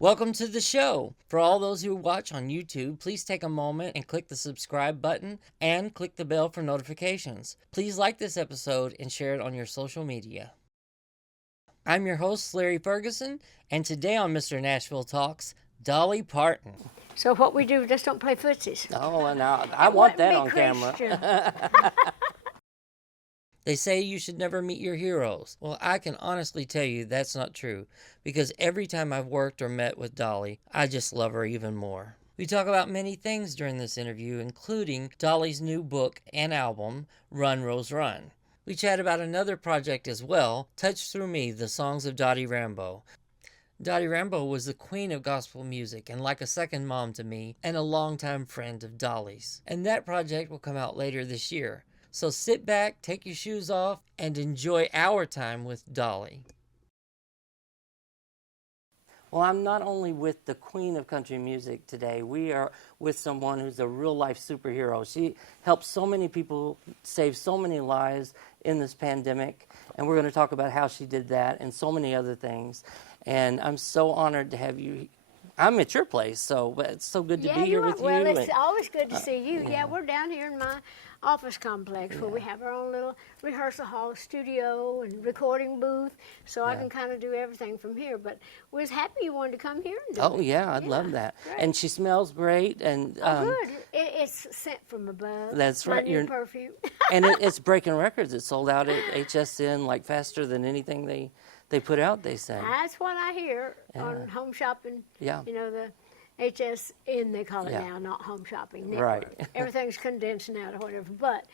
Welcome to the show. For all those who watch on YouTube, please take a moment and click the subscribe button and click the bell for notifications. Please like this episode and share it on your social media. I'm your host, Larry Ferguson, and today on Mr. Nashville Talks, Dolly Parton. So what we do, just don't play footsies. Oh, now I want that on camera. They say you should never meet your heroes. Well, I can honestly tell you that's not true, because every time I've worked or met with Dolly, I just love her even more. We talk about many things during this interview, including Dolly's new book and album, Run, Rose, Run. We chat about another project as well, Touch Through Me, the songs of Dottie Rambo. Dottie Rambo was the queen of gospel music and like a second mom to me and a longtime friend of Dolly's. And that project will come out later this year. So sit back, take your shoes off, and enjoy our time with Dolly. Well, I'm not only with the queen of country music today. We are with someone who's a real-life superhero. She helped so many people, save so many lives in this pandemic, and we're going to talk about how she did that and so many other things. And I'm so honored to have you. I'm at your place, so it's so good to be here with you. Well, it's always good to see you. Yeah, we're down here in my office complex where we have our own little rehearsal hall, studio, and recording booth, so I can kind of do everything from here. But we was happy you wanted to come here and do it. Oh, yeah, I'd love that. Great. And she smells great. And good. It's sent from above. That's right. Your perfume. And it's breaking records. It sold out at HSN like faster than anything they put out, they say. That's what I hear on Home Shopping. Yeah. You know, the HSN, they call it now, not Home Shopping Network. Right. Everything's condensed now or whatever. But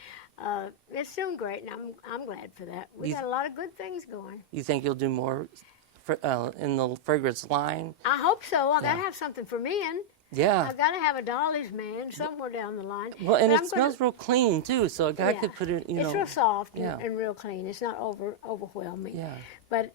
it's doing great, and I'm glad for that. We got a lot of good things going. You think you'll do more in the fragrance line? I hope so. I got to have something for men. Yeah. I got to have a Dolly's man somewhere down the line. Well, and it smells real clean, too, so a guy could put it, It's real soft and real clean. It's not overwhelming. Yeah. But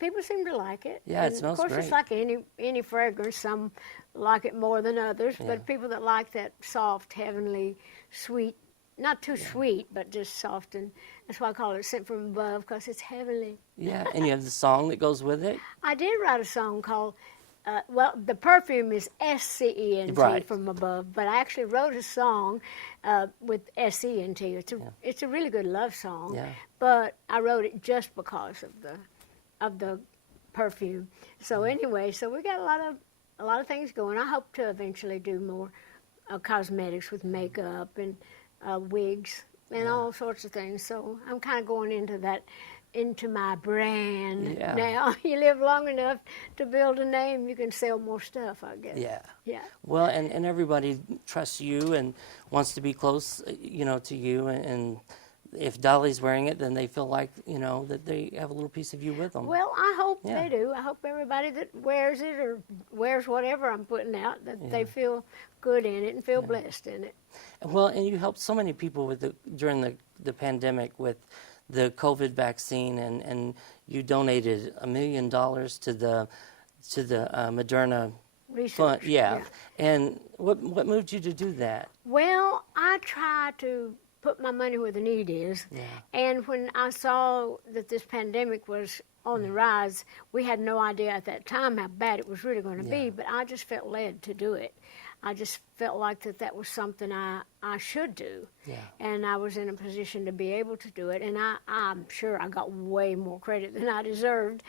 people seem to like it. Yeah, it smells great. Of course, it's like any fragrance. Some like it more than others, but people that like that soft, heavenly, sweet, not too sweet, but just soft, and that's why I call it Sent From Above, because it's heavenly. Yeah, and you have the song that goes with it? I did write a song called, the Perfume is S-C-E-N-T from above, but I actually wrote a song with S-E-N-T. It's a really good love song, but I wrote it just because of the perfume. So anyway, so we got a lot of things going. I hope to eventually do more cosmetics with makeup and wigs and all sorts of things. So I'm kind of going into my brand now. You live long enough to build a name, you can sell more stuff, I guess. Yeah. Well, and everybody trusts you and wants to be close, to you. And if Dolly's wearing it, then they feel like, that they have a little piece of you with them. Well, I hope they do. I hope everybody that wears it or wears whatever I'm putting out, that they feel good in it and feel blessed in it. Well, and you helped so many people during the pandemic with the COVID vaccine, and you donated $1 million to the Moderna research. Fund. Yeah. And what moved you to do that? Well, I try to put my money where the need is. Yeah. And when I saw that this pandemic was on the rise, we had no idea at that time how bad it was really going to be, but I just felt led to do it. I just felt like that was something I should do. Yeah. And I was in a position to be able to do it. And I'm sure I got way more credit than I deserved.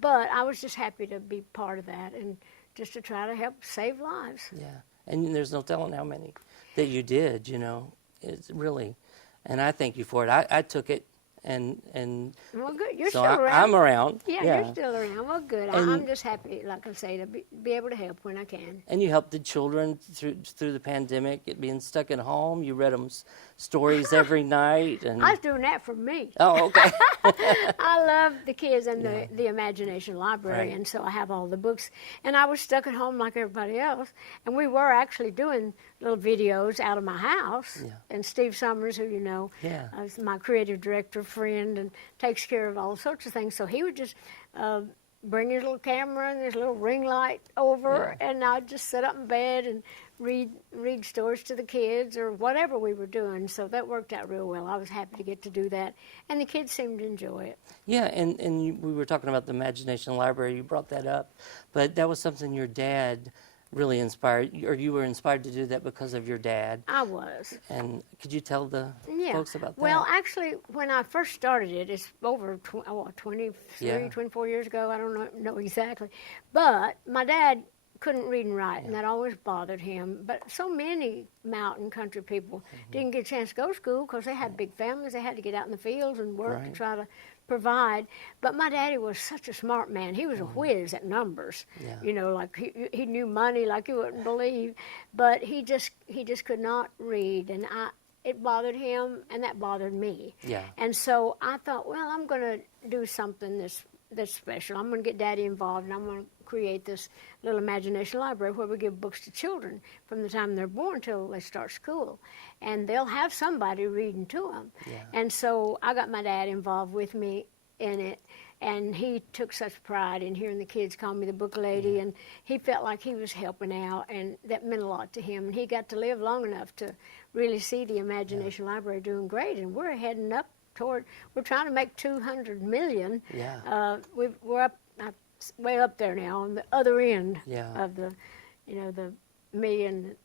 But I was just happy to be part of that and just to try to help save lives. Yeah. And there's no telling how many that you did, It's really, and I thank you for it. I took it. And well, good. You're so still around. I'm around. Yeah, you're still around. Well, good. I'm just happy, like I say, to be able to help when I can. And you helped the children through the pandemic, being stuck at home. You read them stories every night. And I was doing that for me. Oh, okay. I love the kids and the Imagination Library, and so I have all the books. And I was stuck at home like everybody else, and we were actually doing little videos out of my house. Yeah. And Steve Summers, who you know, is my creative director friend and takes care of all sorts of things. So he would just bring his little camera and his little ring light over, and I'd just sit up in bed and read stories to the kids or whatever we were doing. So that worked out real well. I was happy to get to do that, and the kids seemed to enjoy it. Yeah, and we were talking about the Imagination Library. You brought that up, but that was something your dad really inspired, or you were inspired to do that because of your dad. I was. And could you tell the folks about that? Well, actually, when I first started it, it's over 23, 24 years ago. I don't know exactly. But my dad couldn't read and write, and that always bothered him. But so many mountain country people didn't get a chance to go to school because they had big families. They had to get out in the fields and work to try to provide. But my daddy was such a smart man. He was a whiz at numbers. You know, like he knew money like you wouldn't believe. But he just could not read, and it bothered him, and that bothered me. And so I thought, well, I'm going to do something that's special. I'm going to get Daddy involved, and I'm going to create this little imagination library where we give books to children from the time they're born till they start school. And they'll have somebody reading to them. And so I got my dad involved with me in it, and he took such pride in hearing the kids call me the book lady, and he felt like he was helping out, and that meant a lot to him. And he got to live long enough to really see the Imagination Library doing great, and we're heading up we're trying to make 200 million. We're up way up there now on the other end of the, the 1.5 million.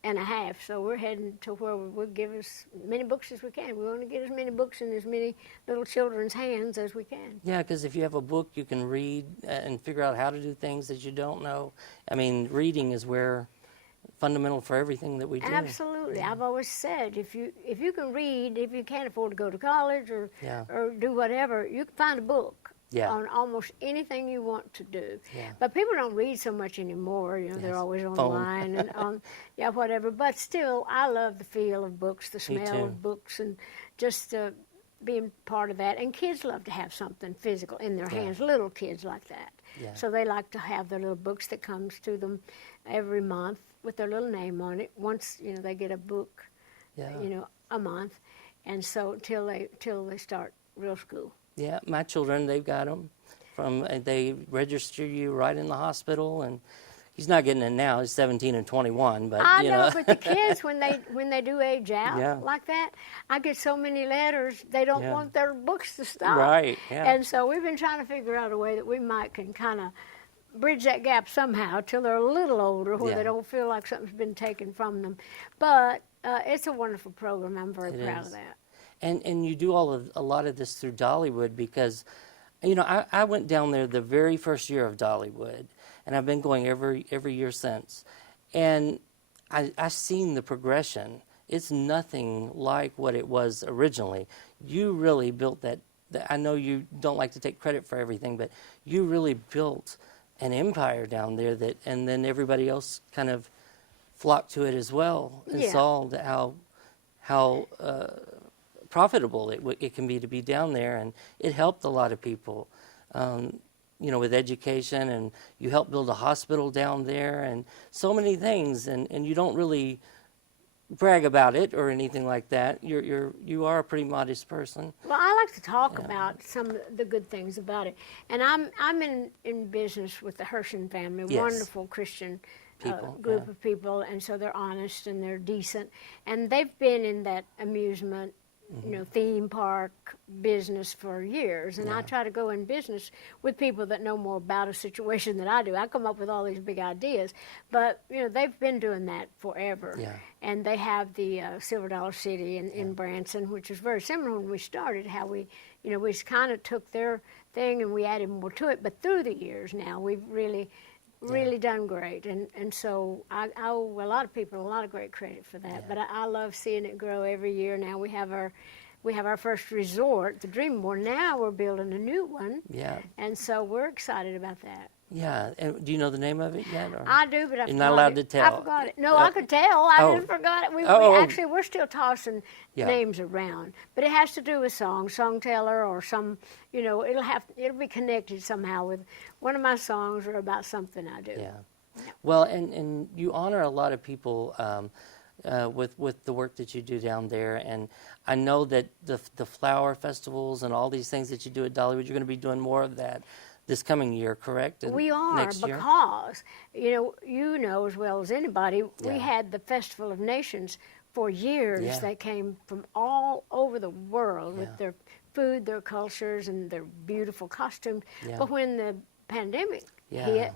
So we're heading to where we'll give as many books as we can. We want to get as many books in as many little children's hands as we can. Yeah, because if you have a book, you can read and figure out how to do things that you don't know. I mean, reading is fundamental for everything that we do. Absolutely. I've always said if you can read, if you can't afford to go to college or do whatever, you can find a book on almost anything you want to do. But people don't read so much anymore. They're always online and on whatever. But still, I love the feel of books, the smell of books, and just being part of that. And kids love to have something physical in their hands, little kids like that. So they like to have their little books that comes to them every month with their little name on it. Once they get a book, a month, and so till they start real school. Yeah, my children, they've got them they register you right in the hospital, and he's not getting it now. He's 17 and 21, but I know. But the kids, when they do age out like that, I get so many letters. They don't want their books to stop. Right. Yeah. And so we've been trying to figure out a way that we can kind of bridge that gap somehow till they're a little older, where they don't feel like something's been taken from them. But it's a wonderful program. I'm very proud of that. And you do a lot of this through Dollywood, because, I went down there the very first year of Dollywood, and I've been going every year since. And I've seen the progression. It's nothing like what it was originally. You really built that. I know you don't like to take credit for everything, but you really built an empire down there and then everybody else kind of flocked to it as well and saw how profitable it can be to be down there, and it helped a lot of people, with education, and you helped build a hospital down there and so many things, and you don't really brag about it or anything like that. You are a pretty modest person. Well, I like to talk about some of the good things about it, and I'm in business with the Hershon family, wonderful Christian group of people, and so they're honest and they're decent, and they've been in that amusement theme park business for years, and I try to go in business with people that know more about a situation than I do. I come up with all these big ideas, but they've been doing that forever. And they have the Silver Dollar City in Branson, which is very similar when we started. How we kind of took their thing and we added more to it. But through the years now, we've really done great, and so I owe a lot of people a lot of great credit for that. But I love seeing it grow every year. Now we have our first resort, the Dreammore. Now we're building a new one, and so we're excited about that. Yeah, and do you know the name of it yet? Or? I do, but You're not allowed to tell. I forgot it. No, I could tell. I just forgot it. We're still tossing names around, but it has to do with Songteller, or some. It'll be connected somehow with one of my songs or about something I do. Yeah. Well, and you honor a lot of people with the work that you do down there, and I know that the flower festivals and all these things that you do at Dollywood, you're going to be doing more of that this coming year, correct? We are, next year? because, you know as well as anybody, we had the Festival of Nations for years. Yeah. They came from all over the world with their food, their cultures, and their beautiful costumes. Yeah. But when the pandemic hit,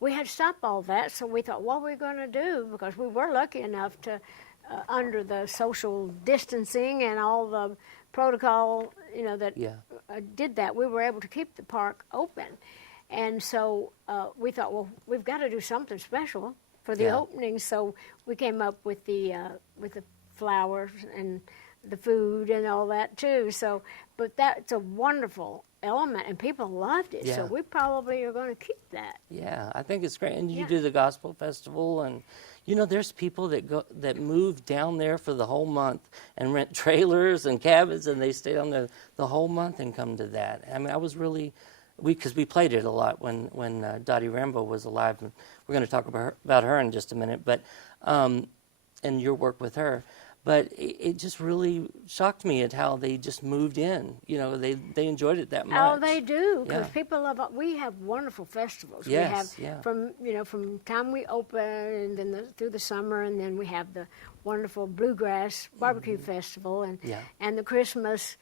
we had to stop all that. So we thought, what are we going to do? Because we were lucky enough to, under the social distancing and all the protocol, that did that, we were able to keep the park open. And so we thought, well, we've got to do something special for the opening. So we came up with the flowers and the food and all that too. So, but that's a wonderful element, and people loved it. Yeah. So we probably are going to keep that. Yeah, I think it's great. And you do the gospel festival, and there's people that move down there for the whole month and rent trailers and cabins, and they stay on the whole month and come to that. I mean, I was really, because we played it a lot when Dottie Rambo was alive, and we're going to talk about her in just a minute, but and your work with her. But it just really shocked me at how they just moved in. They enjoyed it that much. Oh, they do, because people love it. We have wonderful festivals. Yes, we have from time we open, and then through the summer, and then we have the wonderful Bluegrass Barbecue Festival, and the Christmas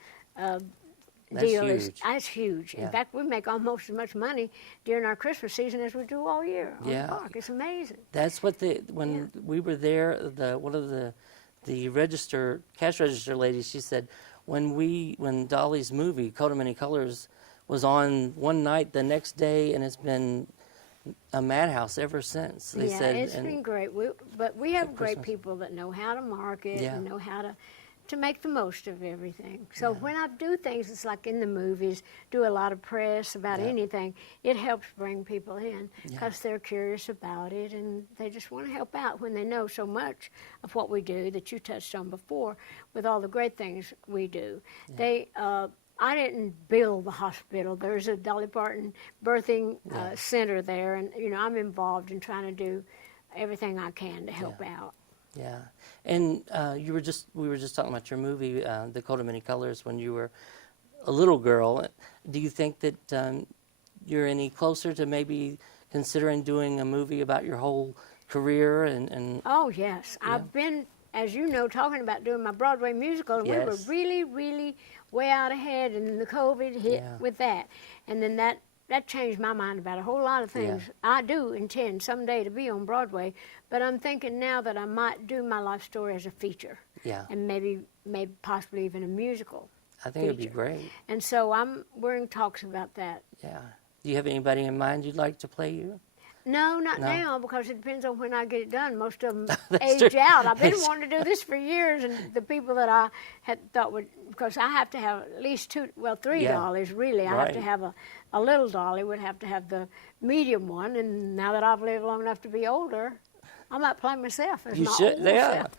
deal. That's huge. Yeah. In fact, we make almost as much money during our Christmas season as we do all year on the park. It's amazing. That's what when we were there, one of the cash register lady, she said, when Dolly's movie, Coat of Many Colors, was on one night, the next day, and it's been a madhouse ever since. They said, it's been great. But we have great Christmas. people that know how to market and know how to make the most of everything. So when I do things, it's like in the movies, do a lot of press about anything, it helps bring people in because they're curious about it, and they just want to help out when they know so much of what we do that you touched on before with all the great things we do. I didn't build the hospital. There's a Dolly Parton birthing center there, and I'm involved in trying to do everything I can to help out. Yeah, and we were just talking about your movie, The Coat of Many Colors, when you were a little girl. Do you think that you're any closer to maybe considering doing a movie about your whole career? And Oh, yes. I've been, as you know, talking about doing my Broadway musical, and we were really, really way out ahead, and the COVID hit with that. And then that changed my mind about a whole lot of things. I do intend someday to be on Broadway, but I'm thinking now that I might do my life story as a feature. Yeah. And maybe possibly even a musical. I think it'd be great. And so we're in talks about that. Yeah. Do you have anybody in mind you'd like to play you? No, not now, because it depends on when I get it done. Most of them age out. I've been wanting to do this for years, and the people that I had thought would, because I have to have at least three dollies, really. I have to have a little dolly, would have to have the medium one, and now that I've lived long enough to be older, I might play myself as my old self.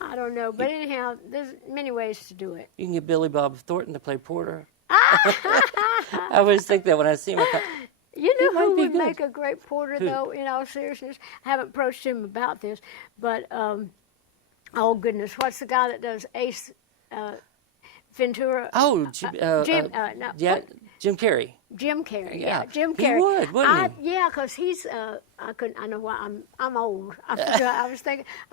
I don't know, but anyhow, there's many ways to do it. You can get Billy Bob Thornton to play Porter. I always think that when I see him. You know who would make a great Porter, though, in all seriousness? I haven't approached him about this, but, oh, goodness, what's the guy that does Ace Ventura? Oh, Jim Carrey. Jim Carrey, Jim Carrey. He would, wouldn't he? Yeah, because he's, I know why, I'm old. I was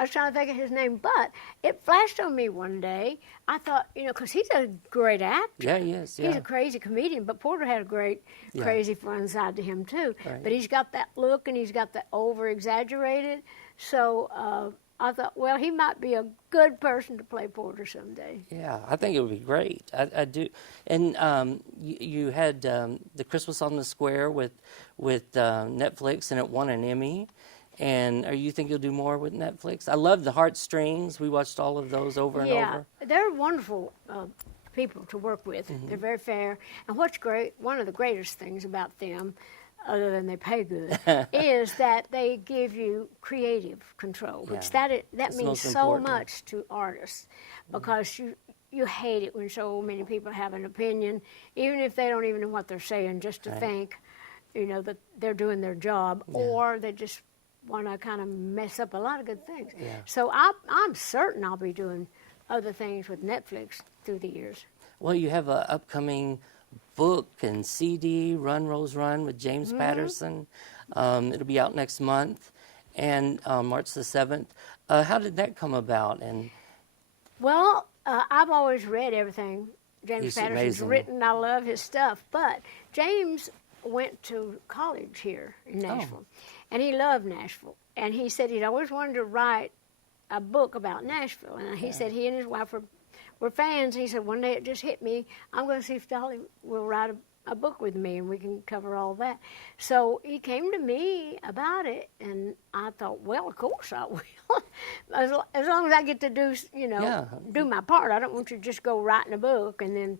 trying to think of his name, but it flashed on me one day. I thought, because he's a great actor. Yeah, he is, He's a crazy comedian, but Porter had a great, crazy fun side to him, too. Right. But he's got that look, and he's got that over-exaggerated, so I thought, well, he might be a good person to play Porter someday. Yeah, I think it would be great. I do. And you had the Christmas on the Square with Netflix, and it won an Emmy. And you think you'll do more with Netflix? I love the Heartstrings. We watched all of those over and over. Yeah, they're wonderful people to work with. Mm-hmm. They're very fair. And what's great, one of the greatest things about them, other than they pay good, is that they give you creative control, which that means so much to artists, because you hate it when so many people have an opinion, even if they don't even know what they're saying, just to think, that they're doing their job, or they just want to kind of mess up a lot of good things. Yeah. So I'm certain I'll be doing other things with Netflix through the years. Well, you have an upcoming book and CD, Run, Rose, Run with James Patterson. It'll be out next month, and March the 7th. How did that come about? Well, I've always read everything James Patterson's written. I love his stuff. But James went to college here in Nashville, and he loved Nashville. And he said he'd always wanted to write a book about Nashville. And he said he and his wife were fans. He said, one day it just hit me, I'm going to see if Dolly will write a book with me and we can cover all that. So he came to me about it, and I thought, well, of course I will. as long as I get to do, do my part. I don't want you to just go writing a book and then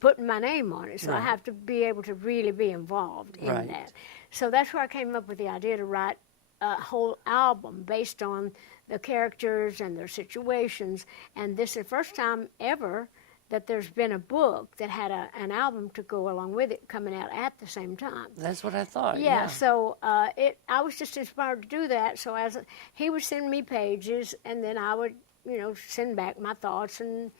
putting my name on it. So I have to be able to really be involved in that. So that's where I came up with the idea to write a whole album based on the characters and their situations. And this is the first time ever that there's been a book that had an album to go along with it coming out at the same time. That's what I thought. Yeah. So I was just inspired to do that. So he would send me pages, and then I would, send back my thoughts and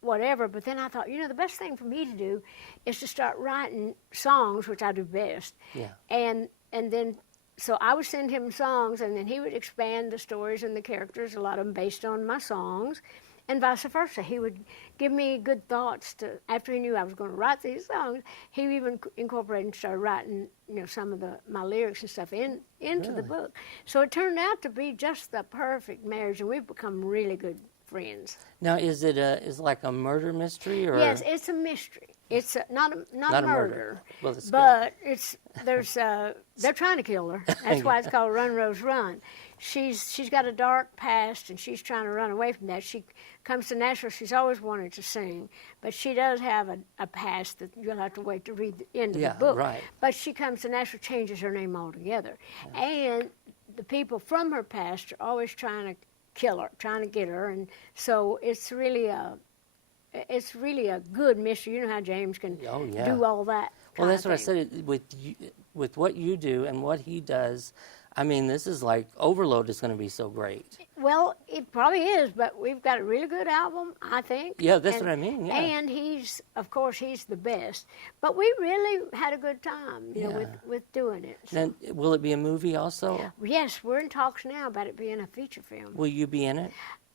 whatever. But then I thought, the best thing for me to do is to start writing songs, which I do best. Yeah. And then, so I would send him songs, and then he would expand the stories and the characters, a lot of them based on my songs, and vice versa. He would give me good thoughts after he knew I was going to write these songs. He even incorporated and started writing, some of my lyrics and stuff into the book. So it turned out to be just the perfect marriage, and we've become really good friends. Now, is it like a murder mystery, or? Yes, it's a mystery. It's not a murder. Well, but they're trying to kill her. That's why it's called Run, Rose, Run. She's got a dark past, and she's trying to run away from that. She comes to Nashville. She's always wanted to sing, but she does have a past that you'll have to wait to read the end of the book. Right. But she comes to Nashville, changes her name altogether, and the people from her past are always trying to kill her, trying to get her, and so it's really a good mystery. You know how James can do all that. Well, that's what I said. With what you do and what he does, I mean, this is like Overload is going to be so great. Well, it probably is, but we've got a really good album, I think. Yeah, that's what I mean. Yeah. And he's the best. But we really had a good time, with doing it. So. Then, will it be a movie also? Yes, we're in talks now about it being a feature film. Will you be in it?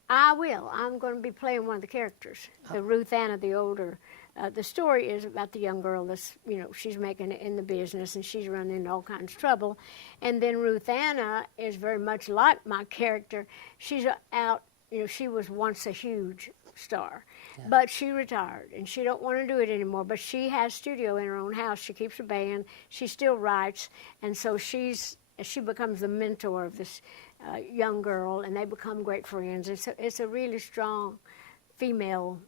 I will. I'm going to be playing one of the characters, the Ruth Anna, the older. The story is about the young girl that's, she's making it in the business, and she's running into all kinds of trouble. And then Ruth Anna is very much like my character. She's out, she was once a huge star, but she retired, and she don't want to do it anymore. But she has studio in her own house. She keeps a band. She still writes, and so she becomes the mentor of this young girl, and they become great friends. It's a really strong female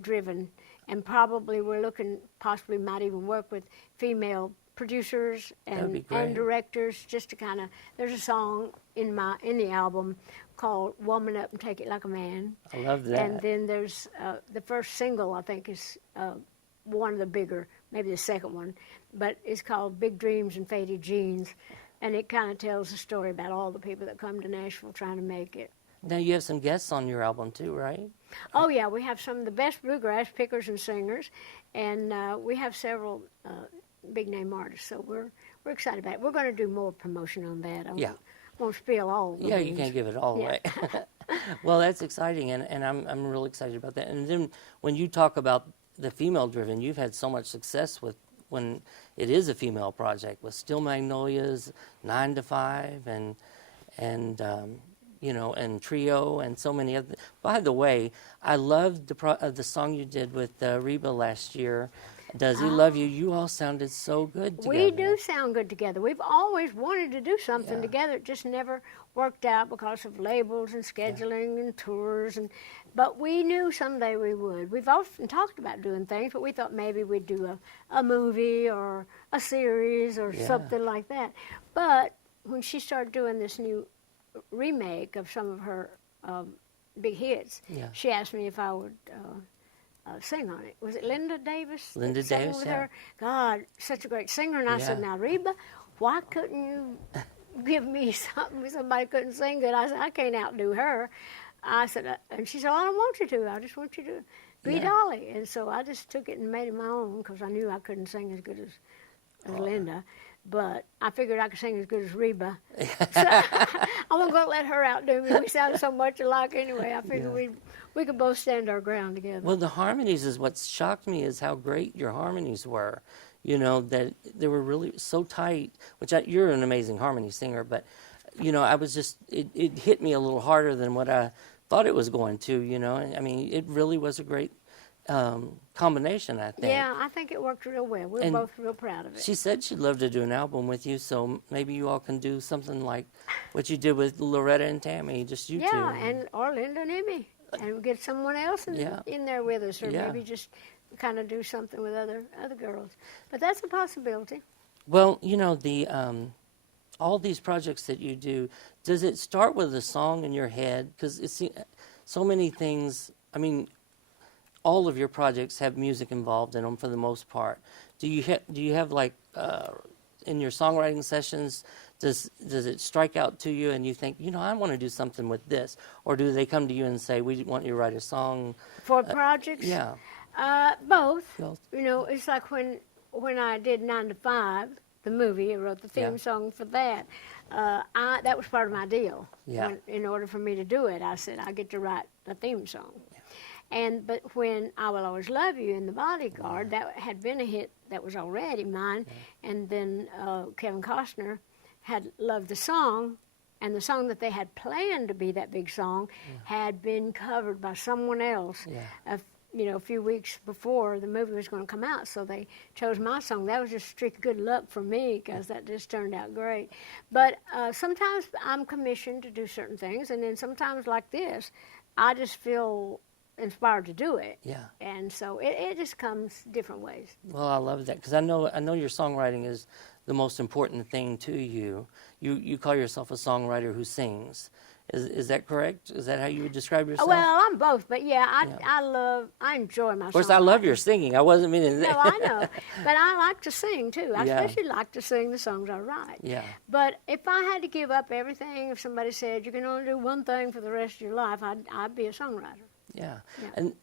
driven, and probably we're looking, possibly might even work with female producers and directors, just to kind of, there's a song in the album called Woman Up and Take It Like a Man. I love that. And then there's the first single, I think, is one of the bigger, maybe the second one, but it's called Big Dreams and Faded Jeans, and it kind of tells a story about all the people that come to Nashville trying to make it. Now, you have some guests on your album, too, right? Oh, yeah. We have some of the best bluegrass pickers and singers, and we have several big-name artists, so we're excited about it. We're going to do more promotion on that. I won't spill all the names. You can't give it all away. Well, that's exciting, and I'm real excited about that. And then when you talk about the female-driven, you've had so much success with when it is a female project, with Still Magnolias, 9 to 5, and and Trio, and so many other. By the way, I loved the song you did with Reba last year. Does He Love You? You all sounded so good together. We do sound good together. We've always wanted to do something together. It just never worked out because of labels and scheduling and tours. But we knew someday we would. We've often talked about doing things, but we thought maybe we'd do a movie or a series or something like that. But when she started doing this new remake of some of her big hits, she asked me if I would sing on it. Was it Linda Davis? Linda Davis, with her? God, such a great singer. And I said, now, Reba, why couldn't you give me something? Somebody couldn't sing good. I said, I can't outdo her. I said, and she said, I don't want you to. I just want you be Dolly. And so I just took it and made it my own because I knew I couldn't sing as good as Linda. But I figured I could sing as good as Reba. So I wasn't going to let her outdo me. We sound so much alike anyway. I figured we could both stand our ground together. Well, the harmonies is what shocked me is how great your harmonies were. You know, that they were really so tight, you're an amazing harmony singer, but, you know, I was just, it hit me a little harder than what I thought it was going to, you know. I mean, it really was a great combination, I think. Yeah, I think it worked real well. We're both real proud of it. She said she'd love to do an album with you, so maybe you all can do something like what you did with Loretta and Tammy, just you two. Yeah, or Linda and Emmy, and get someone else in there with us, or maybe just kind of do something with other girls. But that's a possibility. Well, you know, the all these projects that you do, does it start with a song in your head? Because it's so many things. I mean, all of your projects have music involved in them for the most part. Do you have like in your songwriting sessions? Does it strike out to you and you think, you know, I want to do something with this, or do they come to you and say, we want you to write a song for projects? Yeah. Both. You know, it's like when I did 9 to 5, the movie, I wrote the theme song for that. That was part of my deal. Yeah. In order for me to do it, I said I get to write the theme song. But when I Will Always Love You and The Bodyguard, that had been a hit that was already mine, and then Kevin Costner had loved the song, and the song that they had planned to be that big song had been covered by someone else. A few weeks before the movie was going to come out, so they chose my song. That was just a streak of good luck for me because that just turned out great. But sometimes I'm commissioned to do certain things, and then sometimes like this, I just feel inspired to do it. Yeah. And so it just comes different ways. Well, I love that because I know your songwriting is the most important thing to you. You call yourself a songwriter who sings. Is that correct? Is that how you would describe yourself? Well, I'm both, but I enjoy my songwriting. Of course, I love your singing. I wasn't meaning that. No, I know. But I like to sing, too. I especially like to sing the songs I write. Yeah. But if I had to give up everything, if somebody said you can only do one thing for the rest of your life, I'd be a songwriter. Yeah.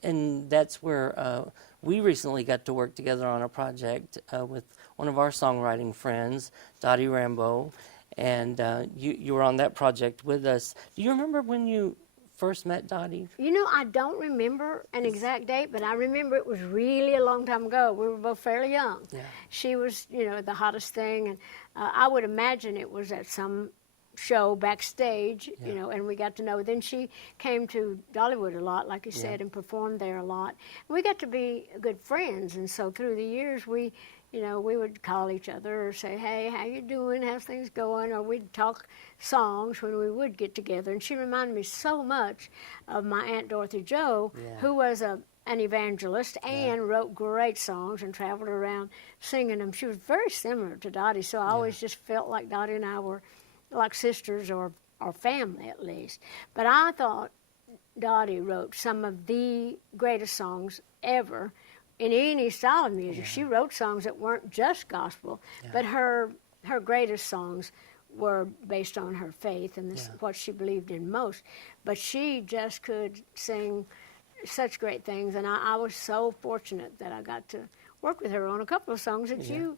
And that's where we recently got to work together on a project with one of our songwriting friends, Dottie Rambo, and you were on that project with us. Do you remember when you first met Dottie? You know, I don't remember an exact date, but I remember it was really a long time ago. We were both fairly young. Yeah. She was, the hottest thing, and I would imagine it was at some show backstage, and we got to know. Then she came to Dollywood a lot, like you said, and performed there a lot. And we got to be good friends, and so through the years we would call each other or say, hey, how you doing? How's things going? Or we'd talk songs when we would get together. And she reminded me so much of my Aunt Dorothy Jo, who was an evangelist and wrote great songs and traveled around singing them. She was very similar to Dottie, so I always just felt like Dottie and I were like sisters or family at least. But I thought Dottie wrote some of the greatest songs ever in any style of music. She wrote songs that weren't just gospel, but her greatest songs were based on her faith and what she believed in most. But she just could sing such great things, and I was so fortunate that I got to work with her on a couple of songs that you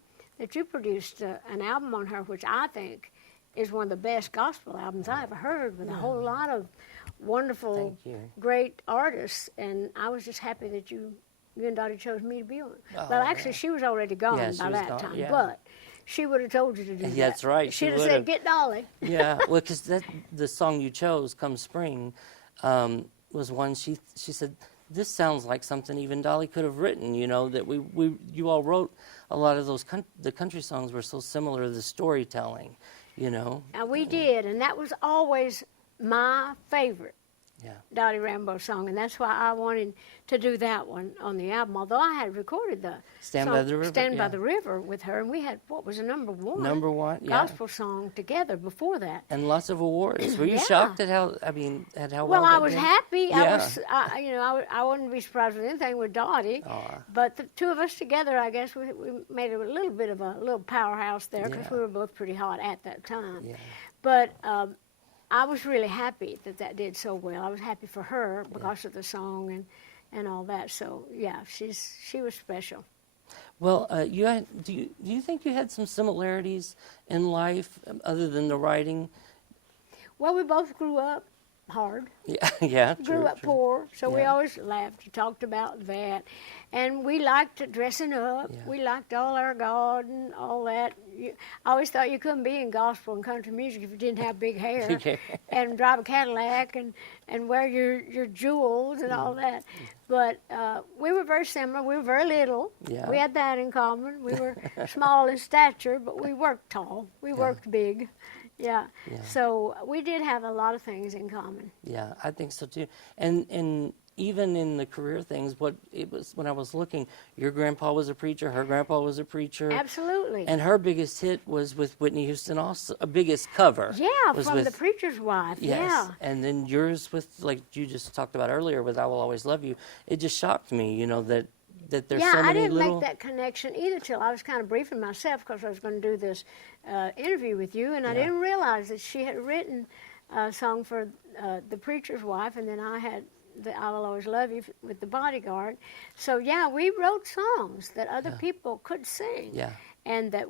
produced an album on her, which I think is one of the best gospel albums I ever heard, with a whole lot of wonderful, great artists. And I was just happy that you and Dottie chose me to be on it. Well, actually, she was already gone by that time, but she would have told you to do that. That's right. She'd have said, get Dolly. Yeah, well, because the song you chose, Come Spring, was one she said, this sounds like something even Dolly could have written, that you all wrote a lot of those, the country songs were so similar to the storytelling, And we did, and that was always my favorite Dottie Rambo song, and that's why I wanted to do that one on the album, although I had recorded the Stand song, by the River, Stand by the River with her, and we had, what was a number one gospel song together before that. And lots of awards. Were you shocked at how well Well, I was did? happy. Yeah. I wouldn't be surprised with anything with Dottie, but the two of us together, I guess, we made a little bit of a little powerhouse there, because we were both pretty hot at that time. Yeah. But I was really happy that did so well. I was happy for her because of the song, and and all that. So yeah, she was special. Well, do you think you had some similarities in life other than the writing? Well, we both grew up hard. Yeah, yeah. Grew up poor, so we Yeah. always laughed, talked about that, and we liked dressing up. Yeah. We liked all our God and all that. I always thought you couldn't be in gospel and country music if you didn't have big hair and drive a Cadillac and wear your jewels and all that. But we were very similar. We were very little. Yeah. We had that in common. We were small in stature, but we worked tall. We worked big. Yeah. So we did have a lot of things in common. Yeah, I think so too. And even in the career things, what it was when I was looking, your grandpa was a preacher, her grandpa was a preacher. Absolutely. And her biggest hit was with Whitney Houston, also a biggest cover. Yeah, was from with, The Preacher's Wife. Yes. Yeah. And then yours with, like you just talked about earlier, with I Will Always Love You. It just shocked me, you know, that there's so many I didn't little... make that connection either till I was kind of briefing myself because I was going to do this interview with you, and I didn't realize that she had written a song for The Preacher's Wife, and then I had the I Will Always Love You with The Bodyguard. So yeah, we wrote songs that other people could sing. Yeah. And that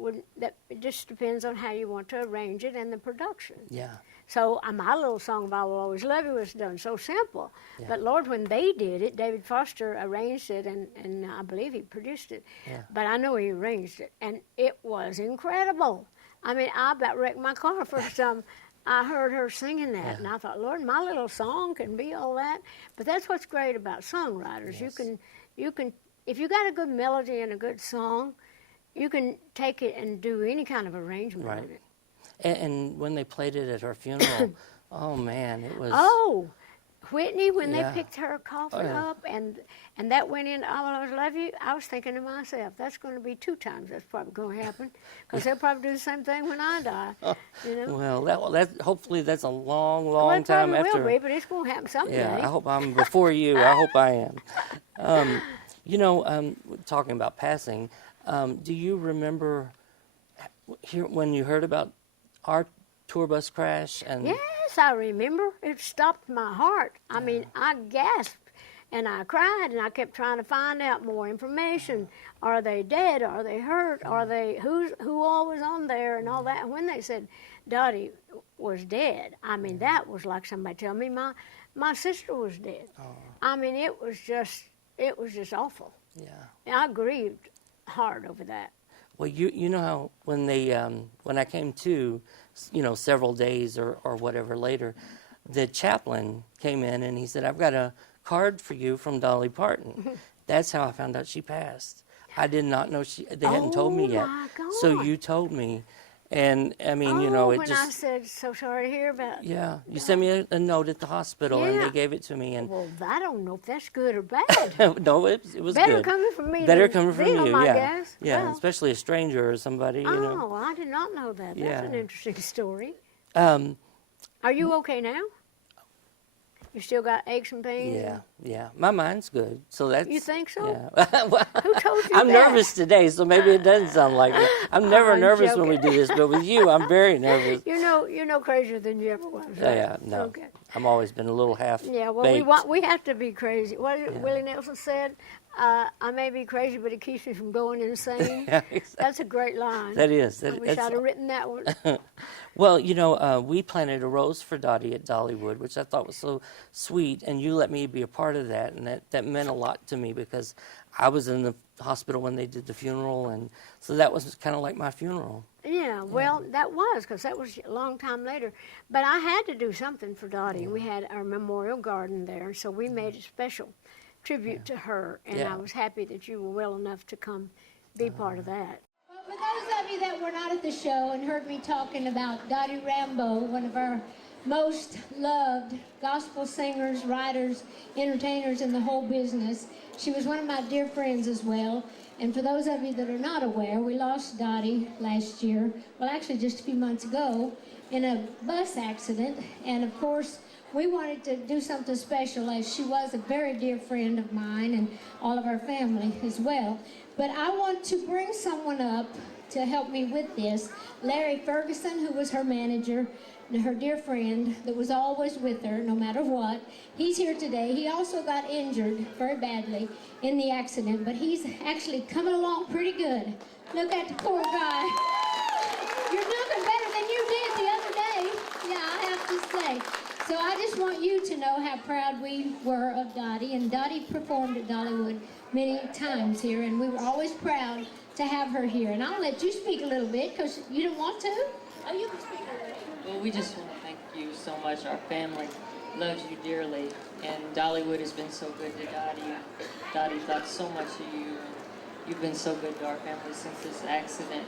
it just depends on how you want to arrange it and the production. Yeah. So my little song of I Will Always Love You was done so simple. Yeah. But Lord, when they did it, David Foster arranged it, and I believe he produced it. Yeah. But I know he arranged it, and it was incredible. I mean, I about wrecked my car first time I heard her singing that, and I thought, Lord, my little song can be all that. But that's what's great about songwriters. Yes. You can, if you got a good melody and a good song, you can take it and do any kind of arrangement with it. And when they played it at her funeral, oh man, it was... Oh, Whitney, when they picked her coffin up and that went in, I Will Always Love You, I was thinking to myself, that's going to be 2 times that's probably going to happen, because they'll probably do the same thing when I die, you know? Well, hopefully that's a long time after... It will be, but it's going to happen someday. Yeah, I hope I'm before you. I hope I am. You know, talking about passing, do you remember when you heard about our tour bus crash? And yes, I remember. It stopped my heart. I mean, I gasped and I cried, and I kept trying to find out more information. Are they dead? Are they hurt? Are they who all was on there and all that? And when they said Dottie was dead, I mean, that was like somebody telling me my sister was dead. I mean, it was just awful. Yeah, I grieved hard over that. Well, you know how when I came to, you know, several days or whatever later, the chaplain came in and he said, I've got a card for you from Dolly Parton. That's how I found out she passed. I did not know they hadn't told me yet. My God. So you told me. And, I mean, you know, it when I said, so sorry to hear about... Yeah, you sent me a note at the hospital, and they gave it to me. And well, I don't know if that's good or bad. No, it was better good. Coming from me Better than coming from them, you, I yeah. guess. Yeah, well, especially a stranger or somebody, you know. Oh, I did not know that. That's an interesting story. Are you okay now? You still got aches and pains? Yeah. My mind's good. So that's... You think so? Yeah. Well, who told you I'm that? nervous today, so maybe it doesn't sound like that. I'm never nervous joking. when we do this, but with you, I'm very nervous. You're no crazier than you ever was, right? Yeah, no. Okay. I've always been a little half Yeah, well, baked. we have to be crazy. What Willie Nelson said, I may be crazy, but it keeps me from going insane. Yeah, exactly. That's a great line. That is. I wish I'd have written that one. Well, you know, we planted a rose for Dottie at Dollywood, which I thought was so sweet, and you let me be a part of that, and that meant a lot to me because I was in the hospital when they did the funeral, and so that was kind of like my funeral. Yeah, well, that was, because that was a long time later. But I had to do something for Dottie. We had our memorial garden there, so we made a special tribute to her, and I was happy that you were well enough to come be part of that. Well, for those of you that were not at the show and heard me talking about Dottie Rambo, one of our most loved gospel singers, writers, entertainers in the whole business, she was one of my dear friends as well. And for those of you that are not aware, we lost Dottie last year, well, actually just a few months ago, in a bus accident. And of course, we wanted to do something special, as she was a very dear friend of mine and all of our family as well. But I want to bring someone up to help me with this. Larry Ferguson, who was her manager, her dear friend that was always with her no matter what. He's here today. He also got injured very badly in the accident, but he's actually coming along pretty good. Look at the poor guy. You're looking better than you did the other day. Yeah, I have to say. So I just want you to know how proud we were of Dottie, and Dottie performed at Dollywood many times here, and we were always proud to have her here. And I'll let you speak a little bit, because you don't want to. Oh, you can speak a little. Well, we just want to thank you so much. Our family loves you dearly, and Dollywood has been so good to Dottie. Dottie thought so much of you, and you've been so good to our family since this accident.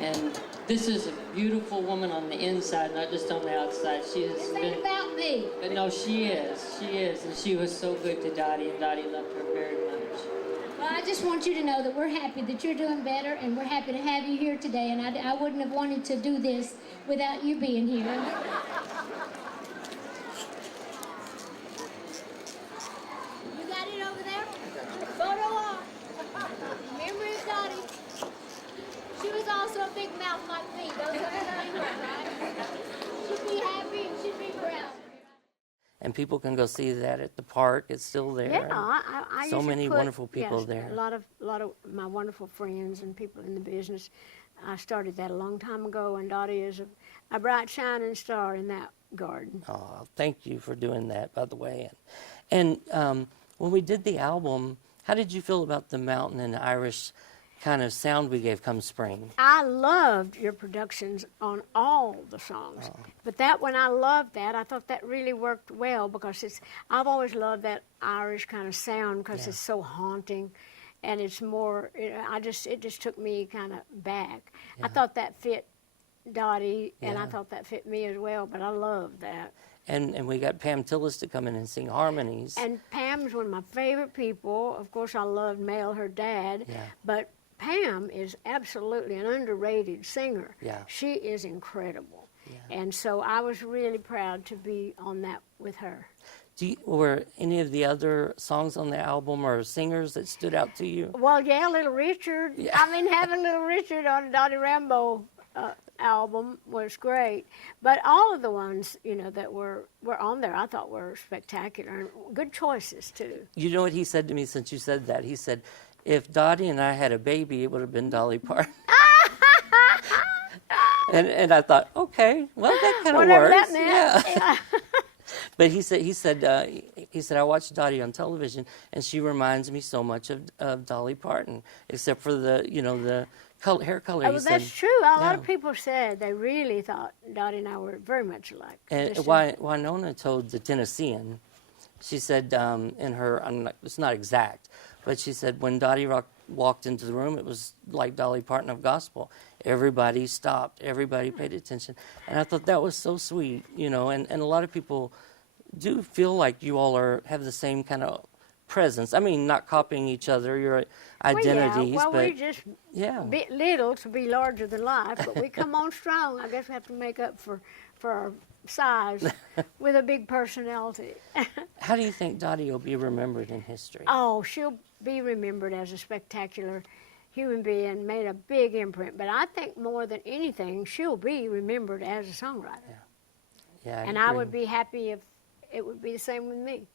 And this is a beautiful woman on the inside, not just on the outside. She has This been ain't about me. But no, she is, and she was so good to Dottie, and Dottie loved her very much. Well, I just want you to know that we're happy that you're doing better, and we're happy to have you here today. And I wouldn't have wanted to do this without you being here. You got it over there? Photo op. Memory of Dottie. She was also a big mouth like me. Those are the things, right? She'd be happy and she'd be proud. And people can go see that at the park. It's still there. Yeah, I so usually many put, wonderful people yes, there. A lot of my wonderful friends and people in the business. I started that a long time ago, and Dottie is a bright shining star in that garden. Oh, thank you for doing that, by the way. And when we did the album, how did you feel about the mountain and Irish kind of sound we gave come spring? I loved your productions on all the songs, but that one, I loved that. I thought that really worked well, because I've always loved that Irish kind of sound, because it's so haunting, and it's more, it just took me kind of back. I thought that fit Dottie, and I thought that fit me as well, but I loved that. And we got Pam Tillis to come in and sing harmonies. And Pam's one of my favorite people. Of course, I loved Mel, her dad, but Pam is absolutely an underrated singer. Yeah. She is incredible. Yeah. And so I was really proud to be on that with her. Were any of the other songs on the album or singers that stood out to you? Well, yeah, Little Richard. Yeah. I mean, having Little Richard on Dottie Rambo album was great. But all of the ones, that were on there, I thought were spectacular and good choices, too. You know what he said to me since you said that? He said, if Dottie and I had a baby, it would have been Dolly Parton. and I thought, okay, well, that kind of works. Yeah. But he said, I watched Dottie on television, and she reminds me so much of Dolly Parton, except for the hair color. Oh, that's true. A lot of people said they really thought Dottie and I were very much alike. And Winona told the Tennessean, she said it's not exact, but she said when Dottie walked into the room, it was like Dolly Parton of gospel. Everybody stopped. Everybody paid attention. And I thought that was so sweet, and a lot of people do feel like you all have the same kind of presence. I mean, not copying each other, your identities. Well, but we just bit little to be larger than life, but we come on strong. I guess we have to make up for our size with a big personality. How do you think Dottie will be remembered in history? Oh, she'll be remembered as a spectacular human being, made a big imprint. But I think more than anything, she'll be remembered as a songwriter. Yeah, and I would be happy if it would be the same with me.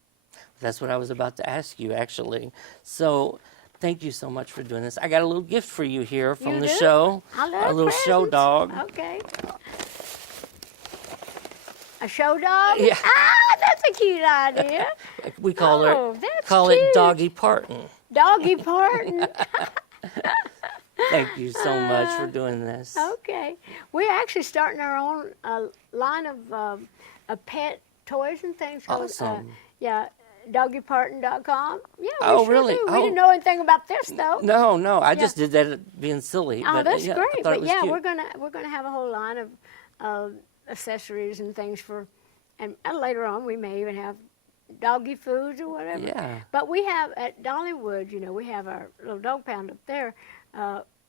That's what I was about to ask you, actually. So thank you so much for doing this. I got a little gift for you here from the show. I love a little presents. show dog. Okay. A show dog? Yeah. Ah, that's a cute idea. We call cute. it Doggy Parton. Doggy Parton. Thank you so much for doing this. Okay. We're actually starting our own line of pet toys and things. Awesome. Doggyparton.com. Yeah, Oh, sure really? do. Oh. We didn't know anything about this, though. No. I just did that being silly. Oh, but, that's I great. thought it But was yeah, cute. we're gonna have a whole line of accessories and things and later on we may even have doggy foods or whatever. Yeah. But we have at Dollywood, we have our little dog pound up there.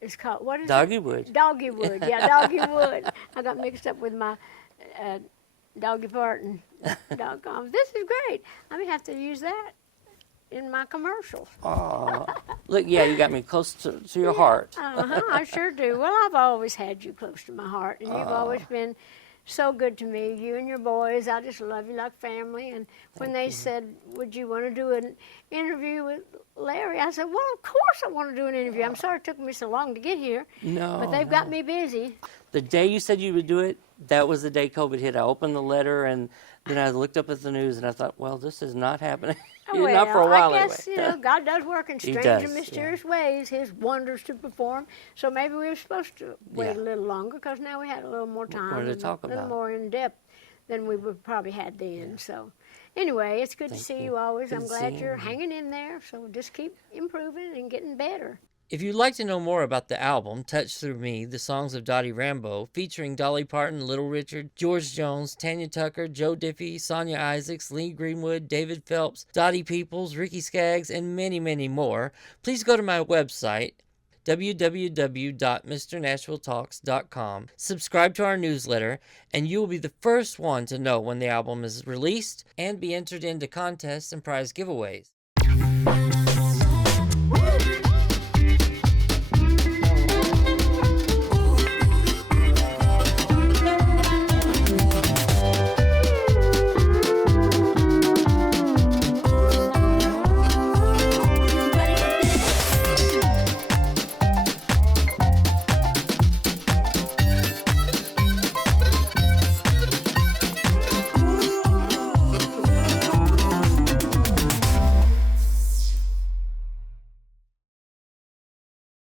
It's called, what is Doggywood. it? Doggywood. Yeah, Doggywood. I got mixed up with my doggyparton.com. This is great. I may have to use that. in my commercials. Oh, look, yeah, you got me close to your heart. I sure do. Well, I've always had you close to my heart, and you've always been so good to me. You and your boys, I just love you like family. And when they said, would you want to do an interview with Larry, I said, well, of course I want to do an interview. I'm sorry it took me so long to get here. No. But they've got me busy. The day you said you would do it, that was the day COVID hit. I opened the letter, and then I looked up at the news, and I thought, well, this is not happening. Well, not for a while I guess, anyway. God does work in strange does, and mysterious ways, his wonders to perform. So maybe we were supposed to wait a little longer, because now we had a little more time. More to talk a little about. more in depth than we would probably had then. So anyway, it's good to see you always. Good I'm to glad see you're you. hanging in there. So just keep improving and getting better. If you'd like to know more about the album, Touch Through Me, the songs of Dottie Rambo, featuring Dolly Parton, Little Richard, George Jones, Tanya Tucker, Joe Diffie, Sonia Isaacs, Lee Greenwood, David Phelps, Dottie Peoples, Ricky Skaggs, and many, many more, please go to my website, www.mrnashvilletalks.com. Subscribe to our newsletter, and you will be the first one to know when the album is released and be entered into contests and prize giveaways.